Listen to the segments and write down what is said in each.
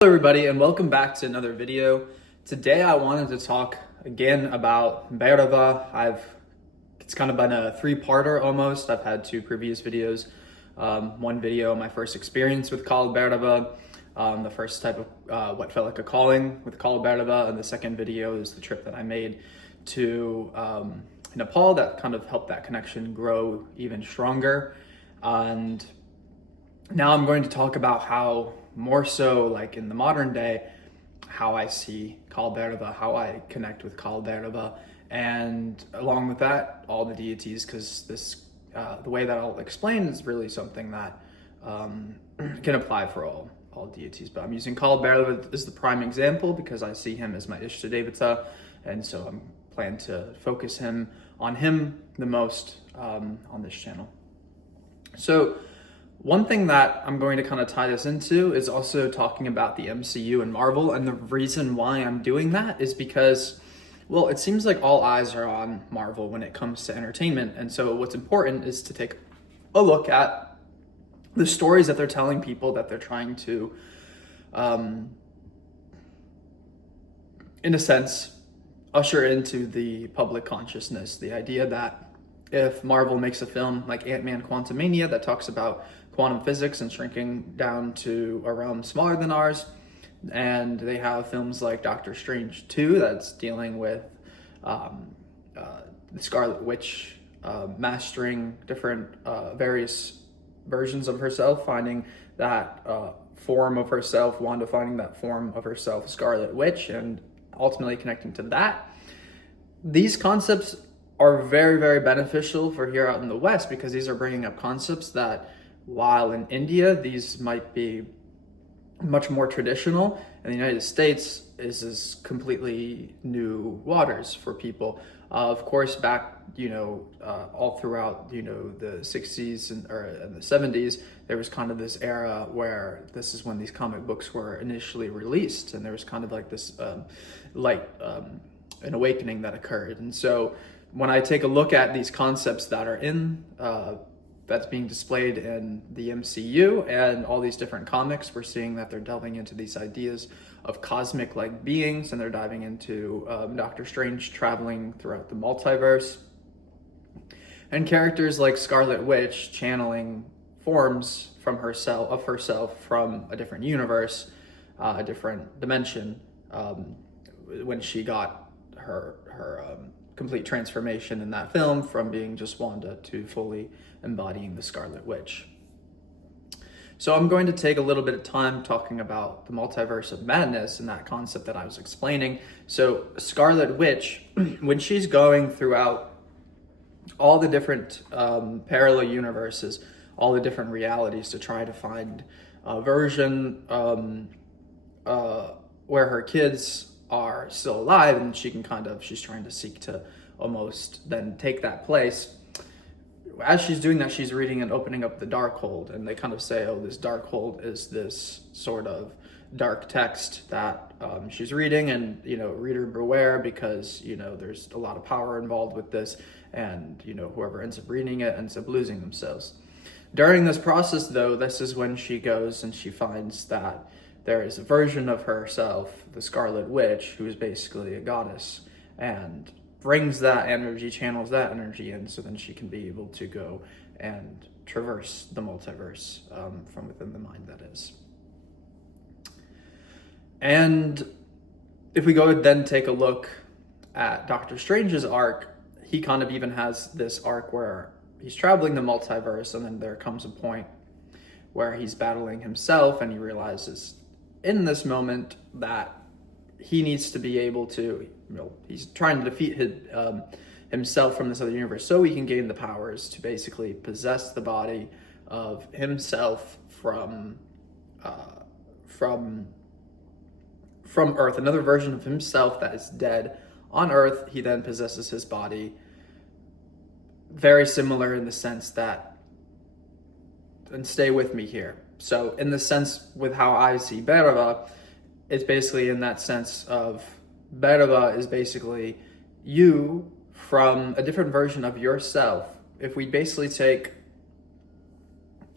Hello everybody and welcome back to another video. Today I wanted to talk again about Bhairava. It's kind of been a three-parter almost. I've had two previous videos. One video, my first experience with Bhairava, the first type of what felt like a calling with Bhairava, and the second video is the trip that I made to Nepal that kind of helped that connection grow even stronger. And now I'm going to talk about how more so like in the modern day, how I see Bhairava, how I connect with Bhairava, and along with that, all the deities, because the way that I'll explain is really something that can apply for all deities. But I'm using Bhairava as the prime example because I see him as my Devata, and so I'm planning to focus on him the most on this channel. So one thing that I'm going to kind of tie this into is also talking about the MCU and Marvel. And the reason why I'm doing that is because, well, it seems like all eyes are on Marvel when it comes to entertainment. And so what's important is to take a look at the stories that they're telling people, that they're trying to, in a sense, usher into the public consciousness. The idea that if Marvel makes a film like Ant-Man Quantumania that talks about quantum physics and shrinking down to a realm smaller than ours, and they have films like Doctor Strange 2 that's dealing with the Scarlet Witch mastering different various versions of herself, finding that form of herself, Wanda finding that form of herself, Scarlet Witch, and ultimately connecting to that. These concepts are very, very beneficial for here out in the West because these are bringing up concepts that, while in India, these might be much more traditional, in the United States, is completely new waters for people. Of course, back, all throughout, the 60s and the 70s, there was kind of this era where this is when these comic books were initially released, and there was kind of like this an awakening that occurred. And so when I take a look at these concepts that are that's being displayed in the MCU and all these different comics, we're seeing that they're delving into these ideas of cosmic-like beings, and they're diving into Doctor Strange traveling throughout the multiverse, and characters like Scarlet Witch channeling forms from herself from a different universe, a different dimension, when she got her complete transformation in that film from being just Wanda to fully embodying the Scarlet Witch. So I'm going to take a little bit of time talking about the multiverse of madness and that concept that I was explaining. So Scarlet Witch, when she's going throughout all the different parallel universes, all the different realities to try to find a version where her kids are still alive, and she's trying to seek to almost then take that place. As she's doing that, she's reading and opening up the Darkhold, and they kind of say, oh, this Darkhold is this sort of dark text that she's reading, and reader beware, because there's a lot of power involved with this, and whoever ends up reading it ends up losing themselves. During this process, though, this is when she goes and she finds that there is a version of herself, the Scarlet Witch, who is basically a goddess, and brings that energy, channels that energy in, so then she can be able to go and traverse the multiverse from within the mind, that is. And if we go then take a look at Doctor Strange's arc, he kind of even has this arc where he's traveling the multiverse, and then there comes a point where he's battling himself, and he realizes in this moment that he needs to be able to, he's trying to defeat himself from this other universe so he can gain the powers to basically possess the body of himself from Earth, another version of himself that is dead on Earth. He then possesses his body, very similar in the sense that, and stay with me here. So in the sense with how I see Bhairava, it's basically in that sense of Bhairava is basically you from a different version of yourself. If we basically take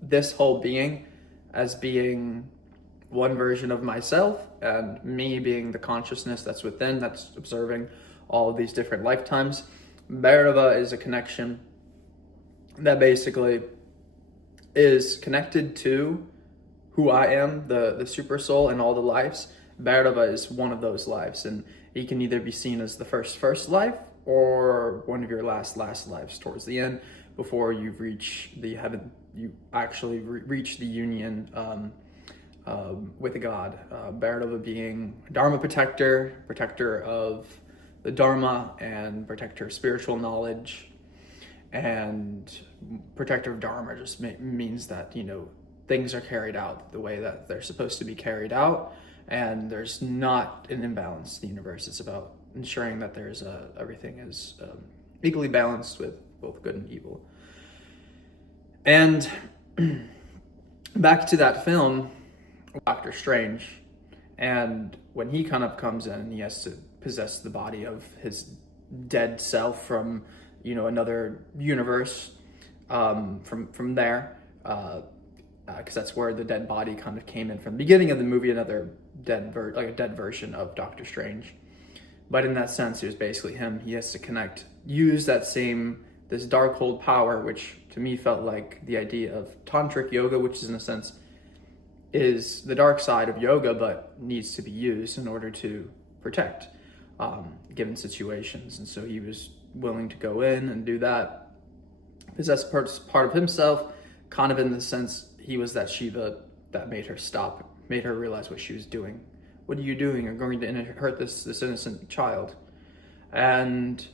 this whole being as being one version of myself, and me being the consciousness that's within, that's observing all of these different lifetimes. Bhairava is a connection that basically is connected to who I am, the super soul and all the lives. Bhairava is one of those lives, and he can either be seen as the first life or one of your last lives towards the end, before you reach the heaven, you actually reach the union with God. Bhairava being Dharma protector of the Dharma, and protector of spiritual knowledge, and protector of Dharma just means that, you know, things are carried out the way that they're supposed to be carried out, and there's not an imbalance in the universe. It's about ensuring that there's everything is equally balanced with both good and evil. And back to that film, Doctor Strange, and when he kind of comes in, he has to possess the body of his dead self from, you know, another universe, from there, because that's where the dead body kind of came in from the beginning of the movie, another dead version of Doctor Strange. But in that sense, it was basically him. He has to use this dark hold power, which to me felt like the idea of tantric yoga, which is in a sense is the dark side of yoga, but needs to be used in order to protect given situations. And so he was willing to go in and do that, possess part of himself, kind of in the sense he was that Shiva that made her realize what she was doing. What are you doing? You're going to hurt this innocent child. And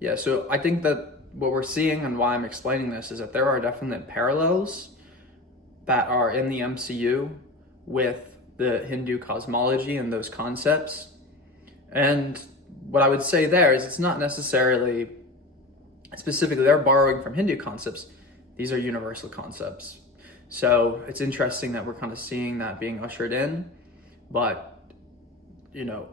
yeah, so I think that what we're seeing, and why I'm explaining this, is that there are definite parallels that are in the MCU with the Hindu cosmology and those concepts. And what I would say there is, it's not necessarily specifically they're borrowing from Hindu concepts. These are universal concepts. So it's interesting that we're kind of seeing that being ushered in. But, you know,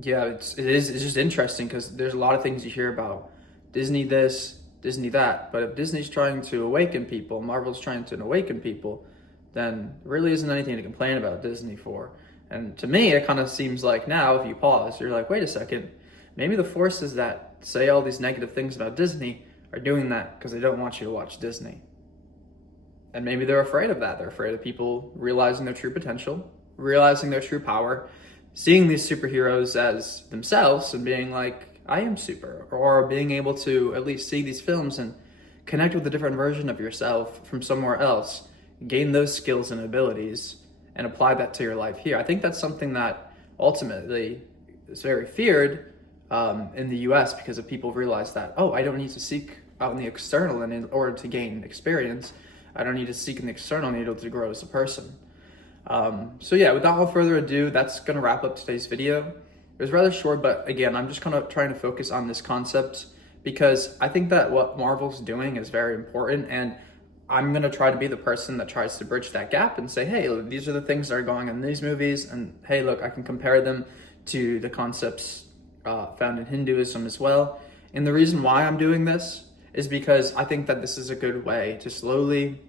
yeah, it's just interesting, because there's a lot of things you hear about Disney this, Disney that. But if Disney's trying to awaken people, Marvel's trying to awaken people, then there really isn't anything to complain about Disney for. And to me, it kind of seems like now, if you pause, you're like, wait a second, maybe the forces that say all these negative things about Disney are doing that because they don't want you to watch Disney. And maybe they're afraid of that. They're afraid of people realizing their true potential, realizing their true power, seeing these superheroes as themselves and being like, I am super, or being able to at least see these films and connect with a different version of yourself from somewhere else, gain those skills and abilities, and apply that to your life here. I think that's something that ultimately is very feared in the US, because of people realize that, oh, I don't need to seek out in the external in order to gain experience. I don't need to seek in the external in order to grow as a person. So yeah, without further ado, that's going to wrap up today's video. It was rather short, but again, I'm just kind of trying to focus on this concept, because I think that what Marvel's doing is very important, and I'm going to try to be the person that tries to bridge that gap and say, hey, these are the things that are going on in these movies, and hey, look, I can compare them to the concepts found in Hinduism as well. And the reason why I'm doing this is because I think that this is a good way to slowly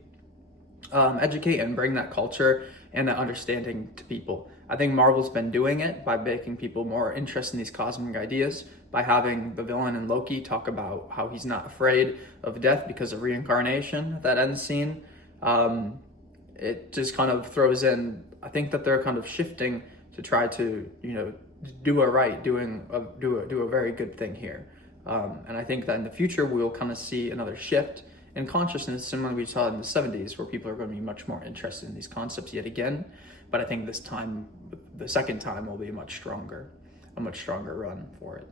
educate and bring that culture and that understanding to people. I think Marvel's been doing it by making people more interested in these cosmic ideas, by having the villain in Loki talk about how he's not afraid of death because of reincarnation, that end scene. It just kind of throws in, I think that they're kind of shifting to try to, you know, do a very good thing here. And I think that in the future, we'll kind of see another shift in consciousness, similar to what we saw in the 70s, where people are going to be much more interested in these concepts yet again. But I think this time, the second time, will be a much stronger run for it.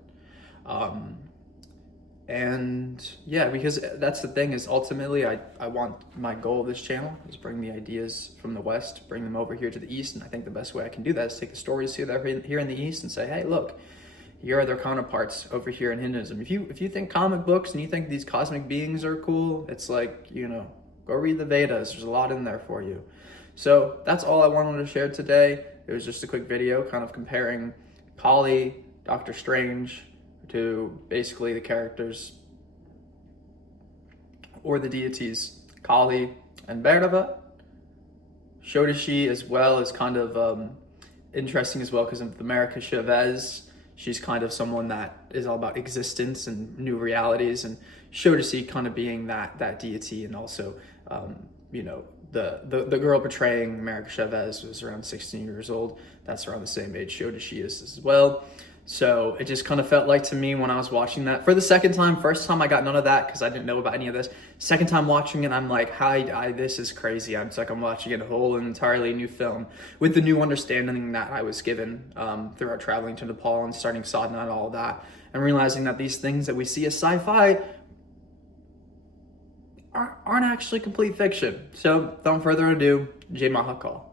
And yeah, because that's the thing, is ultimately I want, my goal of this channel is bring the ideas from the West, bring them over here to the East. And I think the best way I can do that is take the stories here in the East and say, hey, look, here are their counterparts over here in Hinduism. If you think comic books and you think these cosmic beings are cool, it's like, you know, go read the Vedas. There's a lot in there for you. So that's all I wanted to share today. It was just a quick video kind of comparing Kali, Doctor Strange, to basically the characters or the deities, Kali and Bhairava. Shodashi as well is kind of interesting as well because of America Chavez. She's kind of someone that is all about existence and new realities, and Shodashi kind of being that deity, and also you know, the girl portraying America Chavez was around 16 years old. That's around the same age Shodashi is as well. So it just kind of felt like to me when I was watching that for the second time. First time I got none of that because I didn't know about any of this. Second time watching it, I'm like, hi, this is crazy. It's like I'm watching a whole entirely new film with the new understanding that I was given throughout traveling to Nepal and starting sadhana and all of that, and realizing that these things that we see as sci-fi aren't actually complete fiction. So without further ado, Jai Mahakal.